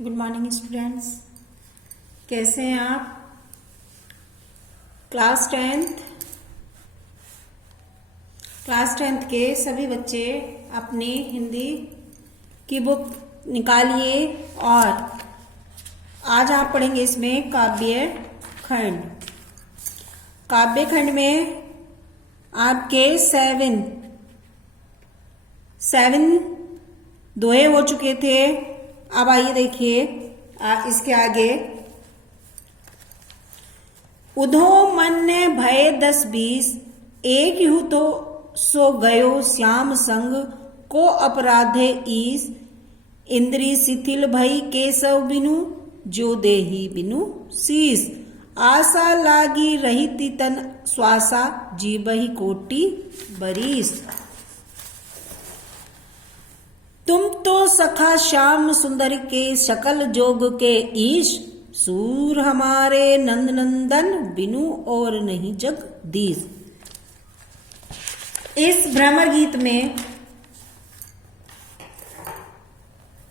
Good morning students, कैसे हैं आप? क्लास टेंथ के सभी बच्चे अपनी हिंदी की बुक निकालिए और आज आप पढ़ेंगे इसमें काव्य खंड में आपके सेवन दोहे हो चुके थे। अब आइए देखिए इसके आगे। उधो मन ने भय 10-20, एक हूँ तो सो गयो श्याम संग को अपराधे ईस। इंद्री शिथिल भई केशव बिनु, जो देही बिनु शीस। आशा लागी रही तन श्वासा, जीवहि कोटि बरीस। तुम तो सखा श्याम सुंदर के शकल जोग के ईश। सूर हमारे नंद नंदन, बिनु और नहीं जगदीश। इस भ्रमर गीत में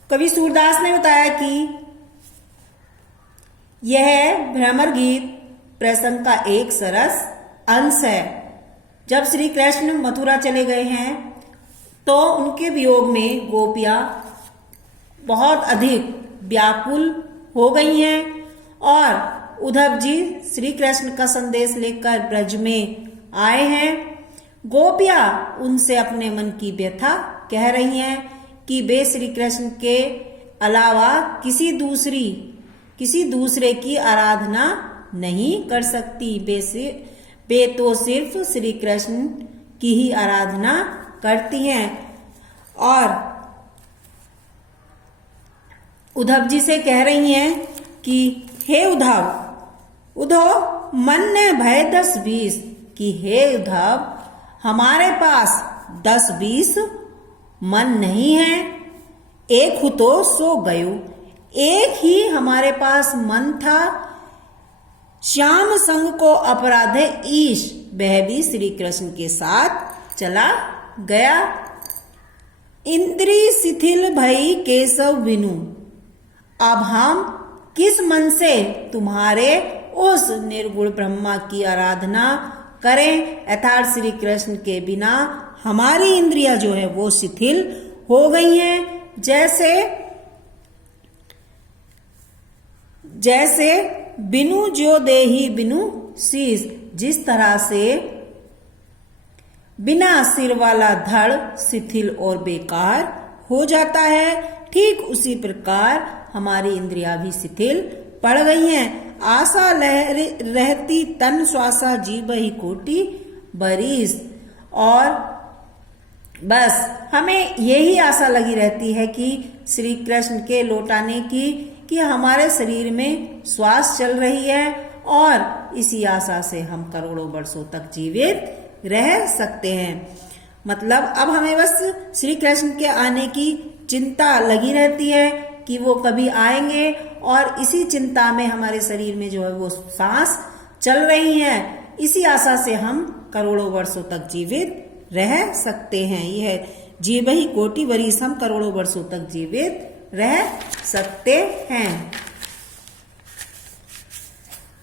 कवि सूरदास ने बताया कि यह भ्रमर गीत प्रसंग का एक सरस अंश है। जब श्री कृष्ण मथुरा चले गए हैं तो उनके वियोग में गोपियां बहुत अधिक व्याकुल हो गई हैं और उद्धव जी श्री कृष्ण का संदेश लेकर ब्रज में आए हैं। गोपियां उनसे अपने मन की व्यथा कह रही हैं कि वे श्री कृष्ण के अलावा किसी दूसरे की आराधना नहीं कर सकती। वे तो सिर्फ श्री कृष्ण की ही आराधना करती हैं। और उद्धव जी से कह रही हैं कि हे उद्धव मन ने भय 10-20, कि हे उद्धव हमारे पास 10-20 मन नहीं है। एक हूँ तो सो गयो, एक ही हमारे पास मन था। श्याम संग को अपराधे ईश, वह भी श्री कृष्ण के साथ चला गया। इंद्री शिथिल भई केशव बिनु, अब हम किस मन से तुम्हारे उस निर्गुण ब्रह्मा की आराधना करें। अर्थात श्री कृष्ण के बिना हमारी इंद्रियां जो है वो शिथिल हो गई हैं। जैसे बिनु जो देही बिनु शीस, जिस तरह से बिना सिर वाला धड़ शिथिल और बेकार हो जाता है, ठीक उसी प्रकार हमारी इंद्रियां भी शिथिल पड़ गई हैं। आशा रहती तन श्वासा, जीवहि कोटि बरीस। और बस हमें यही आशा लगी रहती है कि श्री कृष्ण के लौट आने की, कि हमारे शरीर में श्वास चल रही है और इसी आशा से हम करोड़ों वर्षों तक जीवित रह सकते हैं। मतलब अब हमें बस श्री कृष्ण के आने की चिंता लगी रहती है कि वो कभी आएंगे, और इसी चिंता में हमारे शरीर में जो है वो सांस चल रही है। इसी आशा से हम करोड़ों वर्षों तक जीवित रह सकते हैं। यह जीवहि कोटि बरीस, हम करोड़ों वर्षों तक जीवित रह सकते हैं।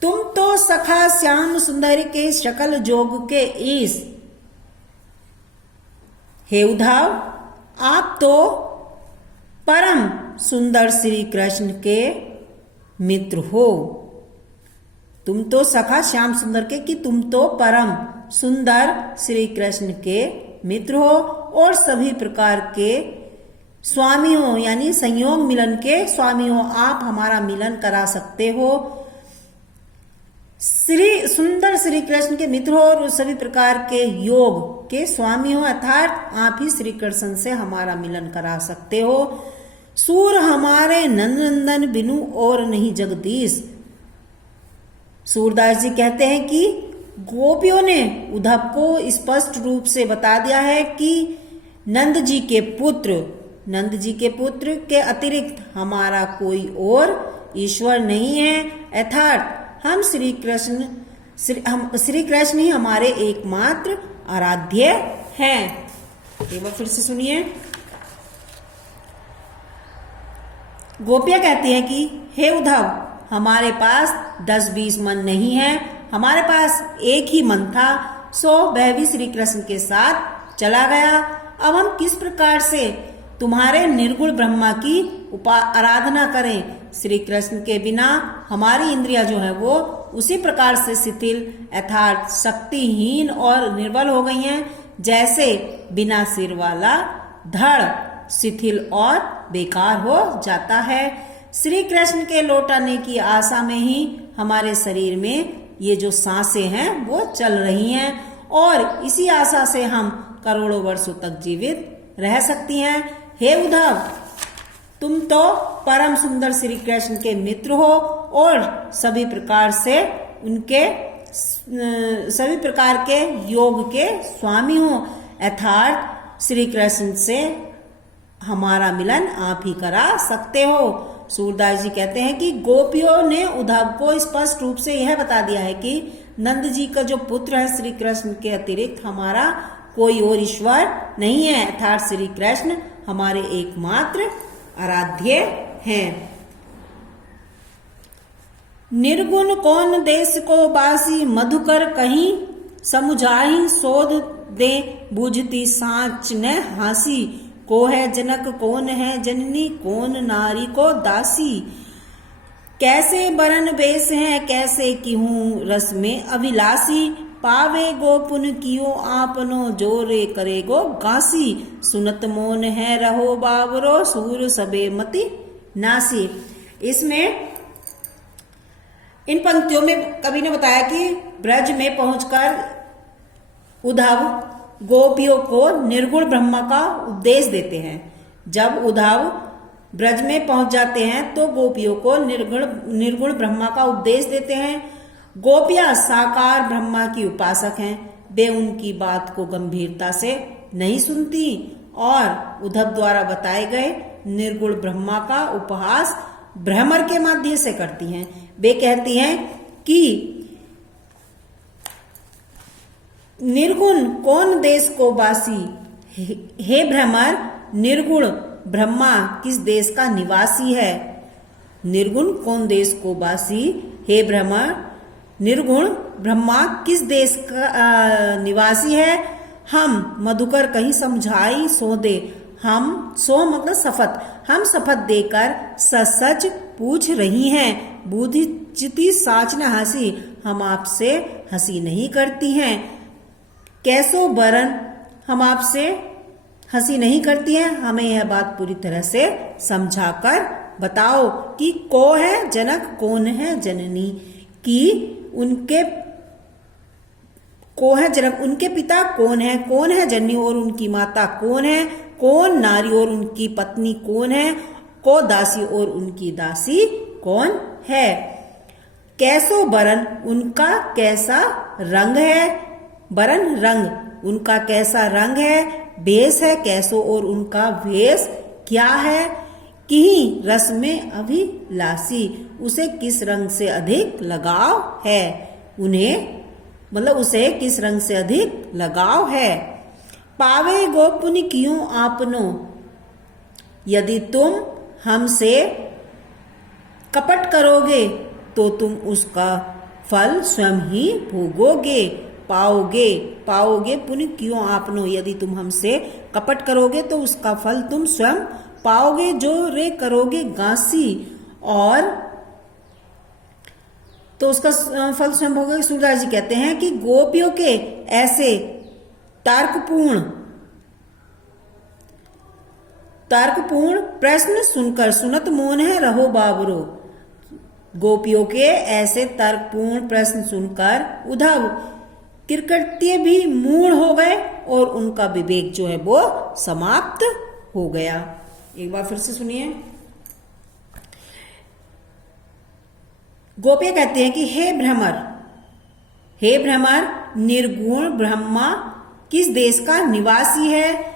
तुम तो सखा श्याम सुंदर के शकल जोग के ईश। हे उद्धव आप तो परम सुंदर श्री कृष्ण के मित्र हो। तुम तो सखा श्याम सुंदर के, कि तुम तो परम सुंदर श्री कृष्ण के मित्र हो और सभी प्रकार के स्वामी हो, यानी संयोग मिलन के स्वामी हो। आप हमारा मिलन करा सकते हो। सुंदर श्री कृष्ण के मित्र हो और सभी प्रकार के योग के स्वामी हो, अर्थात आप ही श्री कृष्ण से हमारा मिलन करा सकते हो। सूर हमारे नंद नंदन, बिनु और नहीं जगदीश। सूरदास जी कहते हैं कि गोपियों ने उद्धव को स्पष्ट रूप से बता दिया है कि नंद जी के पुत्र के अतिरिक्त हमारा कोई और ईश्वर नहीं है। अर्थात हम श्री कृष्ण ही हमारे एकमात्र आराध्य हैं। एक बार फिर से सुनिए। गोपियां कहती हैं कि हे उद्धव, हमारे पास 10-20 मन नहीं है, हमारे पास एक ही मन था, सो वह भी श्री कृष्ण के साथ चला गया। अब हम किस प्रकार से तुम्हारे निर्गुण ब्रह्मा की आराधना करें? श्री कृष्ण के बिना हमारी इंद्रियां जो है वो उसी प्रकार से शिथिल अर्थात शक्तिहीन और निर्बल हो गई हैं, जैसे बिना सिर वाला धड़ शिथिल और बेकार हो जाता है। श्री कृष्ण के लौटाने की आशा में ही हमारे शरीर में ये जो सांसें हैं वो चल रही हैं और इसी आशा से हम करोड़ों वर्षों तक जीवित रह सकती हैं। हे उद्धव, तुम तो परम सुंदर श्री कृष्ण के मित्र हो और सभी प्रकार के योग के स्वामी हो, अर्थात श्री कृष्ण से हमारा मिलन आप ही करा सकते हो। सूरदास जी कहते हैं कि गोपियों ने उद्धव को स्पष्ट रूप से यह बता दिया है कि नंद जी का जो पुत्र है श्री कृष्ण के अतिरिक्त हमारा कोई और ईश्वर नहीं है, अर्थात श्री कृष्ण हमारे एकमात्र आराध्य हैं। निर्गुण कौन देश को बासी, मधुकर कहीं समुझाही शोध दे, बुझती साँच न हासी, को है जनक कौन है जननी, कौन नारी को दासी, कैसे बरन बेस है कैसे की हूँ रस में अभिलाषी, पावे गो पुन कियो आपनो जोरे करे गो गासी, सुनत मोन है रहो बाबरो सूर सबे मति नासी। इसमें इन पंक्तियों में कवि ने बताया कि ब्रज में पहुंचकर उद्धव गोपियों को निर्गुण ब्रह्मा का उपदेश देते हैं। जब उद्धव ब्रज में पहुंच जाते हैं तो गोपियों को निर्गुण ब्रह्मा का उपदेश देते हैं। गोपियां साकार ब्रह्मा की उपासक हैं, वे उनकी बात को गंभीरता से नहीं सुनती और उद्धव द्वारा बताए गए निर्गुण ब्रह्मा का उपहास भ्रमर के माध्यम से करती हैं। वे कहती हैं कि निर्गुण कौन देश को बासी, हे भ्रमर निर्गुण ब्रह्मा किस देश का निवासी है। निर्गुण कौन देश को बासी, हे भ्रमर निर्गुण ब्रह्मा किस देश का निवासी है। हम मधुकर कहीं समझाई सो दे, हम सो मतलब शपथ, हम शपथ देकर सच पूछ रही हैं, बुद्धि चिति साच न हंसी, हम आपसे हंसी नहीं करती हैं। कैसो बरन, हम आपसे हंसी नहीं करती हैं, हमें यह बात पूरी तरह से समझाकर बताओ कि को है जनक कौन है जननी, कि उनके को है जनक उनके पिता कौन है जननी और उनकी माता कौन है, कौन नारी और उनकी पत्नी कौन है, को दासी और उनकी दासी कौन है। कैसो बरन, उनका कैसा रंग है, बरन रंग उनका कैसा रंग है, भेष है कैसो और उनका भेष क्या है, कि रस में अभिलाषी उसे किस रंग से अधिक लगाव है, उन्हें मतलब उसे किस रंग से अधिक लगाव है। पावे गोपुनि क्यों आपनो, यदि तुम हमसे कपट करोगे तो तुम उसका फल स्वयं ही भोगोगे, पाओगे पुण्य क्यों आपनो, यदि तुम हमसे कपट करोगे तो उसका फल तुम स्वयं पाओगे, जो रे करोगे गांसी और तो उसका फल स्वयं भोगोगे। सूरदास जी कहते हैं कि गोपियों के ऐसे तर्कपूर्ण प्रश्न सुनकर सुनत मोन है रहो बाबरो, गोपियों के ऐसे तर्कपूर्ण प्रश्न सुनकर उद्धव कृकृत्य भी मूढ़ हो गए और उनका विवेक जो है वो समाप्त हो गया। एक बार फिर से सुनिए। गोपियां कहती हैं कि हे भ्रमर निर्गुण ब्रह्मा किस देश का निवासी है,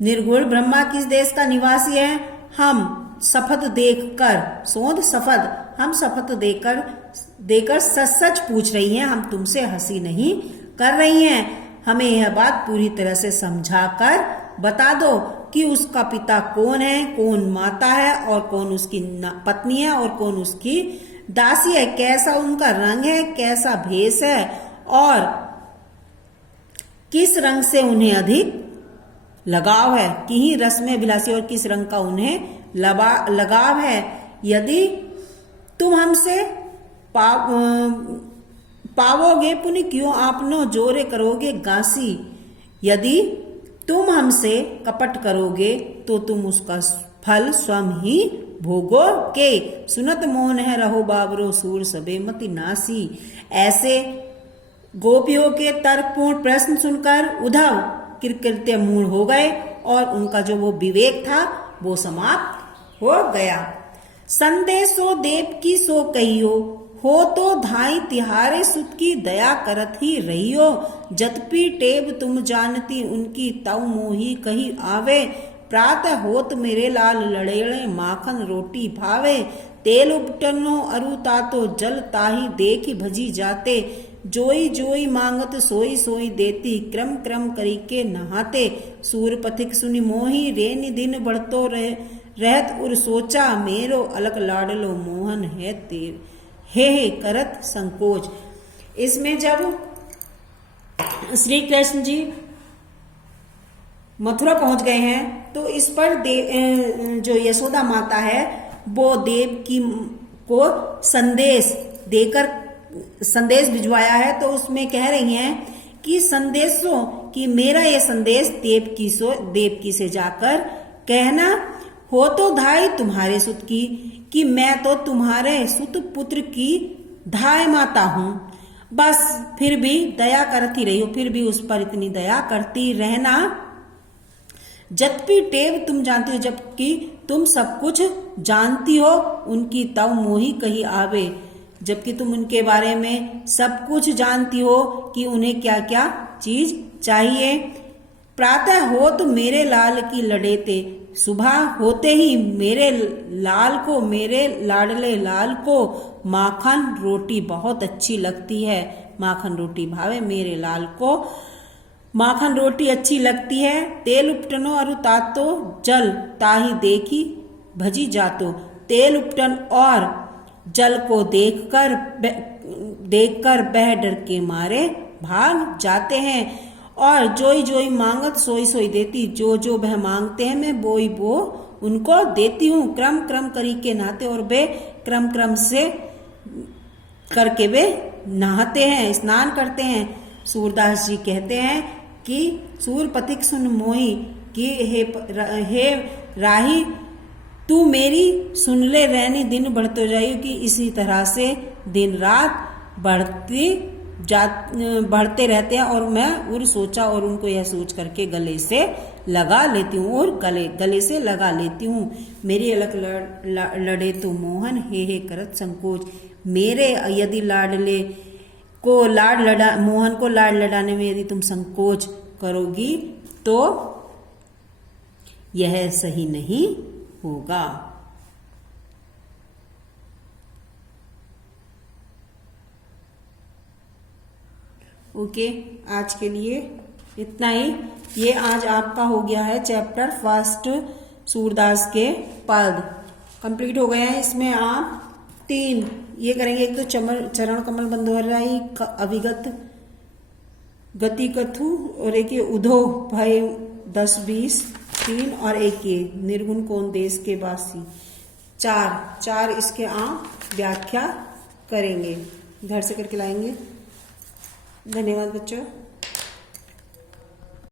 निर्गुण ब्रह्मा किस देश का निवासी है। हम शपथ देकर हम शपथ देकर सच पूछ रही हैं, हम तुमसे हंसी नहीं कर रही हैं, हमें यह बात पूरी तरह से समझाकर बता दो। कि उसका पिता कौन है, कौन माता है और कौन उसकी पत्नी है और कौन उसकी दासी है, कैसा उनका रंग है, कैसा भेष है और किस रंग से उन्हें अधिक लगाव है, कि रस में अभिलाषी और किस रंग का उन्हें लगाव है। यदि तुम हमसे पावोगे पुण्य क्यों आपनो जोरे करोगे गासी, यदि तुम हमसे कपट करोगे तो तुम उसका फल स्वयं ही भोगोगे। सुनत मोहन है रहो बाबरो सूर सबे मति नासी। ऐसे गोपियों के तर्कपूर्ण प्रश्न सुनकर उद्धव कृत्य मूढ़ हो गए और उनका जो वो विवेक था वो समाप्त हो गया। संदेशो देव की सो कहियो, हो तो धाई तिहारे सुत की दया करत ही रहियो। जतपी टेब तुम जानती उनकी तव मोही कही आवे। प्रातः होत मेरे लाल लड़ेड़े माखन रोटी भावे। तेल उपटनो अरु तातो जल ताही देखी भजी जाते। जोई जोई मांगत सोई सोई देती, क्रम क्रम करी के नहाते। सूर पथिक सुनि मोही रेनि दिन बढ़तो रहत उर सोचा। मेरो अलग लाडलो मोहन है तेर हे करत संकोच। इसमें जब श्री कृष्ण जी मथुरा पहुंच गए हैं तो इस पर जो यशोदा माता है वो देव की को संदेश भिजवाया है। तो उसमें कह रही हैं कि संदेशों कि मेरा ये संदेश देवकी से जाकर कहना, हो तो धाई तुम्हारे सुत की, कि मैं तो तुम्हारे सुत पुत्र की धाय माता हूं। बस फिर भी दया करती रही हो, फिर भी उस पर इतनी दया करती रहना। जतपी टेव तुम जानती हो, जबकि तुम सब कुछ जानती हो, उनकी तव मोही कही आवे। जबकि तुम उनके बारे में सब कुछ जानती हो कि उन्हें क्या क्या चीज चाहिए। प्रातः हो तो मेरे लाल की लड़ेते, सुबह होते ही मेरे लाडले लाल को माखन रोटी बहुत अच्छी लगती है। माखन रोटी भावे, मेरे लाल को माखन रोटी अच्छी लगती है। तेल उपटनो अरु तातो जल ताही देखी भजी जातो। तेल उपटन और जल को देखकर बह डर के मारे भाग जाते हैं। और जोई जोई मांगत सोई सोई देती, जो जो वह मांगते हैं मैं वो उनको देती हूँ। क्रम क्रम करी के नहाते, और वे क्रम क्रम से करके वे नहाते हैं, स्नान करते हैं। सूरदास जी कहते हैं कि सूर पथिक सुन मोही, कि हे राही तू मेरी सुन ले रहनी दिन बढ़ते जाइयो, कि इसी तरह से दिन रात बढ़ते रहते हैं। और मैं उर सोचा और उनको यह सोच करके गले से लगा लेती हूँ और गले से लगा लेती हूँ। मेरी अलग लड़े तो मोहन हे करत संकोच। मेरे यदि मोहन को लाड लड़ाने में यदि तुम संकोच करोगी तो यह सही नहीं होगा। ओके, आज के लिए इतना ही। ये आज आपका हो गया है चैप्टर फर्स्ट सूरदास के पद कंप्लीट हो गए हैं। इसमें आप 3 ये करेंगे, एक तो चरण कमल बंधोहराई अभिगत गति कथु, और एक ये उधो भय 10-20 3, और एक ये निर्गुण कौन देश के वासी 4 इसके आप व्याख्या करेंगे, घर से करके लाएंगे। धन्यवाद बच्चों।